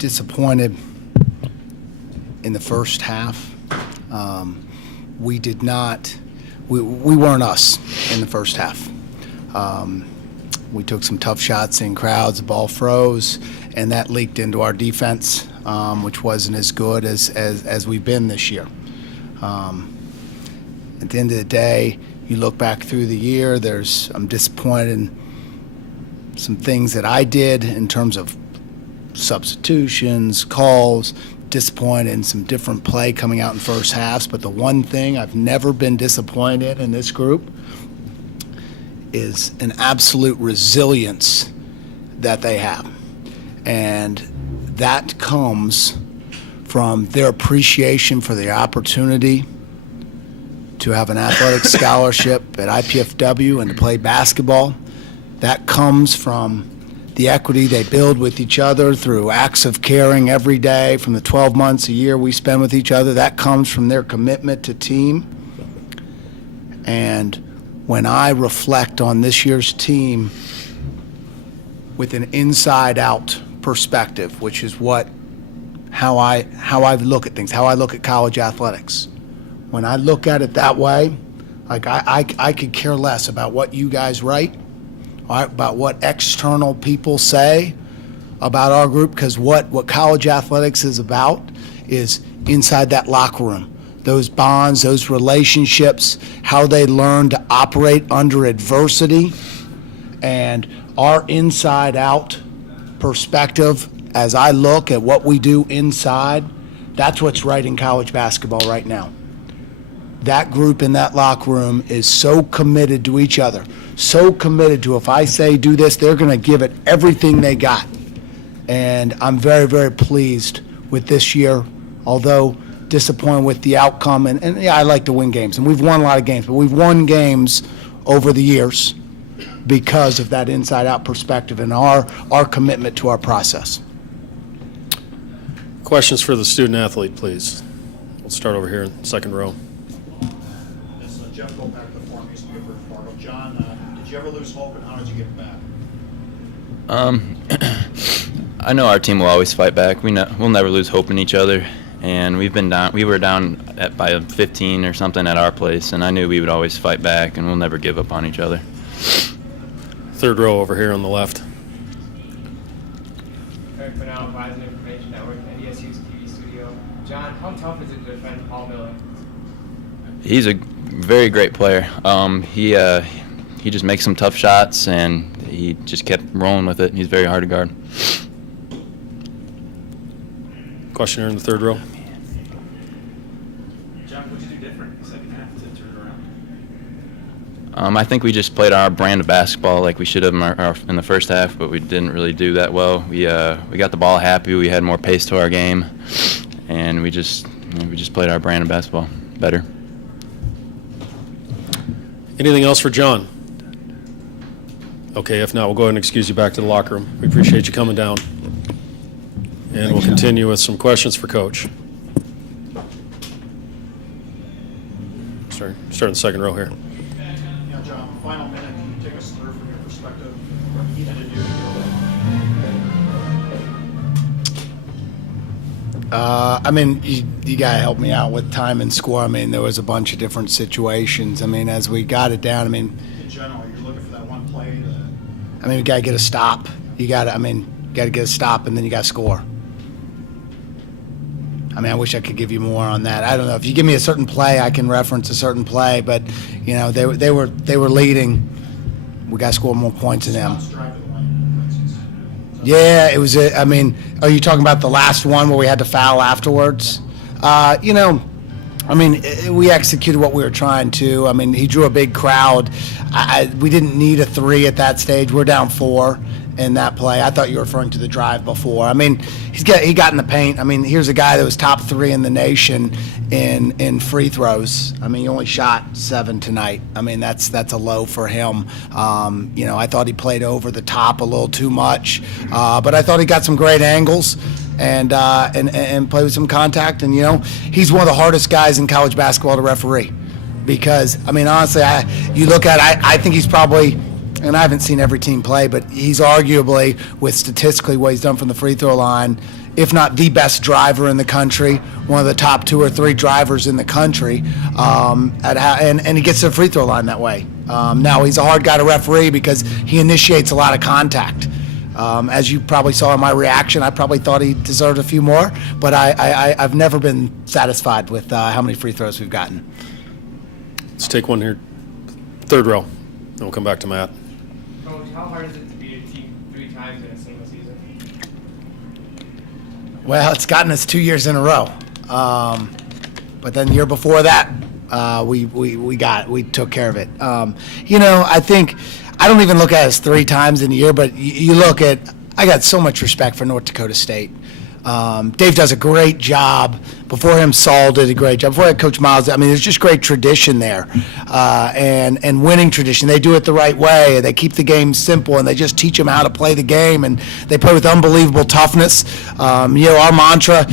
disappointed in the first half. We did not. We weren't us in the first half. We took some tough shots in crowds, the ball froze, and that leaked into our defense, which wasn't as good as we've been this year. At the end of the day, you look back through the year, I'm disappointed in some things that I did in terms of substitutions, calls, disappointed in some different play coming out in first halves. But the one thing I've never been disappointed in this group is an absolute resilience that they have. And that comes from their appreciation for the opportunity to have an athletic scholarship at IPFW and to play basketball. That comes from the equity they build with each other through acts of caring every day from the 12 months a year we spend with each other. That comes from their commitment to team. And when I reflect on this year's team with an inside-out perspective, which is how I look at things, how I look at college athletics. When I look at it that way, like I could care less about what you guys write, about what external people say about our group, because what college athletics is about is inside that locker room. Those bonds, those relationships, how they learn to operate under adversity, and our inside-out perspective as I look at what we do inside, that's what's right in college basketball right now. That group in that locker room is so committed to each other, so committed to if I say do this, they're going to give it everything they got. And I'm very, very pleased with this year, although disappointed with the outcome. And yeah, I like to win games, and we've won a lot of games, but we've won games over the years because of that inside-out perspective and our commitment to our process. Questions for the student athlete, please. We'll start over here in the second row. Jeff, go back to the form. Used to be a Bridge Fargo. John, did you ever lose hope, and how did you get it back? I know our team will always fight back. We'll never lose hope in each other, and we've been down. We were down by 15 or something at our place, and I knew we would always fight back, and we'll never give up on each other. Third row over here on the left. Eric Fennell, Bison Information Network, NDSU's TV studio. John, how tough is it to defend Paul Miller? He's a very great player. He just makes some tough shots, and he just kept rolling with it. He's very hard to guard. Question here in the third row. John, what did you do different in the second half to turn it around? I think we just played our brand of basketball like we should have in the first half, but we didn't really do that well. We got the ball happy. We had more pace to our game, and we just played our brand of basketball better. Anything else for John? Okay, if not, we'll go ahead and excuse you back to the locker room. We appreciate you coming down. And we'll continue with some questions for Coach. Start in the second row here. Yeah, John, final minute. Can you take us through from your perspective what you needed to do? You got to help me out with time and score. There was a bunch of different situations. As we got it down, in general, you're looking for that one play to... you got to get a stop. You got to get a stop, and then you got to score. I wish I could give you more on that. I don't know. If you give me a certain play, I can reference a certain play, but, they were leading. We got to score more points than them. Yeah, it was. Are you talking about the last one where we had to foul afterwards? We executed what we were trying to. he drew a big crowd. We didn't need a three at that stage. We're down 4 in that play. I thought you were referring to the drive before. He got in the paint. Here's a guy that was top 3 in the nation in free throws. He only shot 7 tonight. That's a low for him. I thought he played over the top a little too much, but I thought he got some great angles and played with some contact. And he's one of the hardest guys in college basketball to referee because honestly, you look at I think he's probably and I haven't seen every team play, but he's arguably, with statistically what he's done from the free throw line, if not the best driver in the country, one of the top 2 or 3 drivers in the country, and he gets to the free throw line that way. Now, he's a hard guy to referee because he initiates a lot of contact. As you probably saw in my reaction, I probably thought he deserved a few more, but I've never been satisfied with how many free throws we've gotten. Let's take one here. Third row. Then we'll come back to Matt. Coach, how hard is it to beat a team 3 times in a single season? Well, it's gotten us 2 years in a row. But then the year before that, we took care of it. I think I don't even look at it as 3 times in a year, but you look at, I got so much respect for North Dakota State. Dave does a great job. Before him, Saul did a great job. Before that, Coach Miles, I mean, there's just great tradition there, and winning tradition. They do it the right way. They keep the game simple, and they just teach them how to play the game, and they play with unbelievable toughness. Our mantra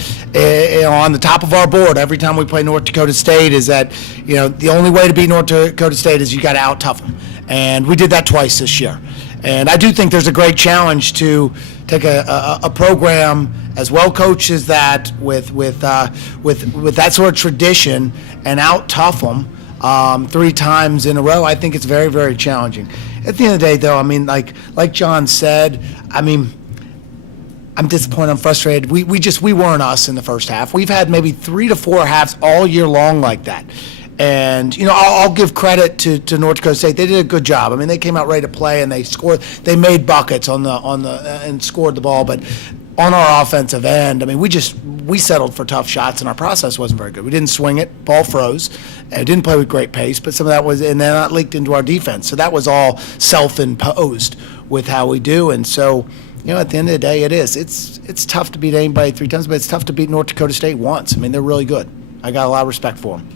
on the top of our board every time we play North Dakota State is that, the only way to beat North Dakota State is you got to out-tough them. And we did that twice this year. And I do think there's a great challenge to take a program as well coached as that with that sort of tradition and out tough them 3 times in a row. I think it's very, very challenging. At the end of the day, though, I mean, like John said, I mean, I'm disappointed. I'm frustrated. We weren't us in the first half. We've had maybe 3 to 4 halves all year long like that. And, I'll give credit to North Dakota State. They did a good job. I mean, they came out ready to play and they scored. They made buckets and scored the ball. But on our offensive end, I mean, we settled for tough shots and our process wasn't very good. We didn't swing it. Ball froze. And didn't play with great pace. But some of that was, and then that leaked into our defense. So that was all self-imposed with how we do. And so, at the end of the day, it is. It's tough to beat anybody 3 times, but it's tough to beat North Dakota State once. I mean, they're really good. I got a lot of respect for them.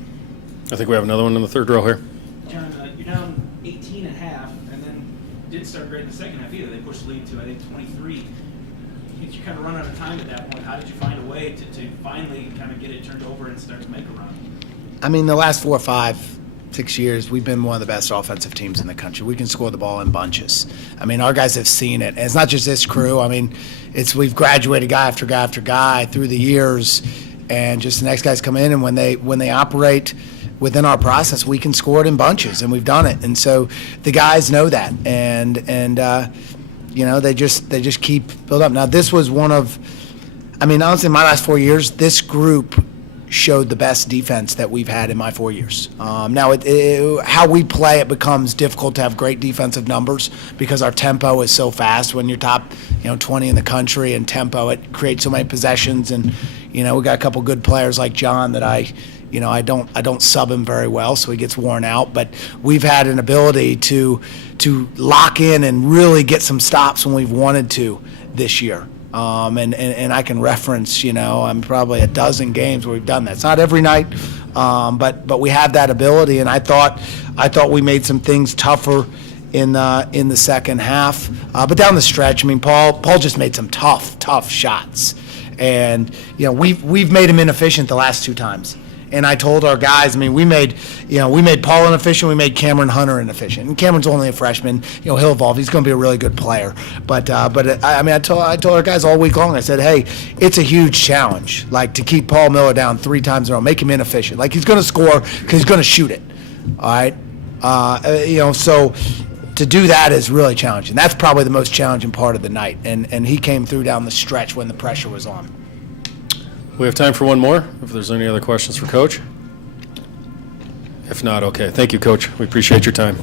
I think we have another one in the third row here. John, you're down 18 and a half, and then didn't start great in the second half either. They pushed the lead to, I think, 23. You kind of run out of time at that point. How did you find a way to finally kind of get it turned over and start to make a run? I mean, the last 4, 5, 6 years, we've been one of the best offensive teams in the country. We can score the ball in bunches. I mean, our guys have seen it. And it's not just this crew. I mean, we've graduated guy after guy after guy through the years, and just the next guys come in, and when they operate within our process, we can score it in bunches, and we've done it. And so the guys know that, and they just keep building up. Now, this was one of, I mean, honestly, in my last 4 years, this group showed the best defense that we've had in my 4 years. Now, how we play, it becomes difficult to have great defensive numbers because our tempo is so fast. When you're top, 20 in the country in tempo, it creates so many possessions, and we got a couple good players like John that I don't sub him very well, so he gets worn out. But we've had an ability to lock in and really get some stops when we've wanted to this year. And I can reference, I'm probably a dozen games where we've done that. It's not every night, but we have that ability. And I thought we made some things tougher in the second half. But down the stretch, I mean, Paul just made some tough shots, and we've made him inefficient the last 2 times. And I told our guys, I mean, we made Paul inefficient, we made Cameron Hunter inefficient. And Cameron's only a freshman, he'll evolve. He's going to be a really good player. But I told our guys all week long. I said, hey, it's a huge challenge, like to keep Paul Miller down 3 times in a row, make him inefficient. Like he's going to score because he's going to shoot it. All right, so to do that is really challenging. That's probably the most challenging part of the night. And he came through down the stretch when the pressure was on. We have time for one more, if there's any other questions for Coach. If not, okay. Thank you, Coach. We appreciate your time.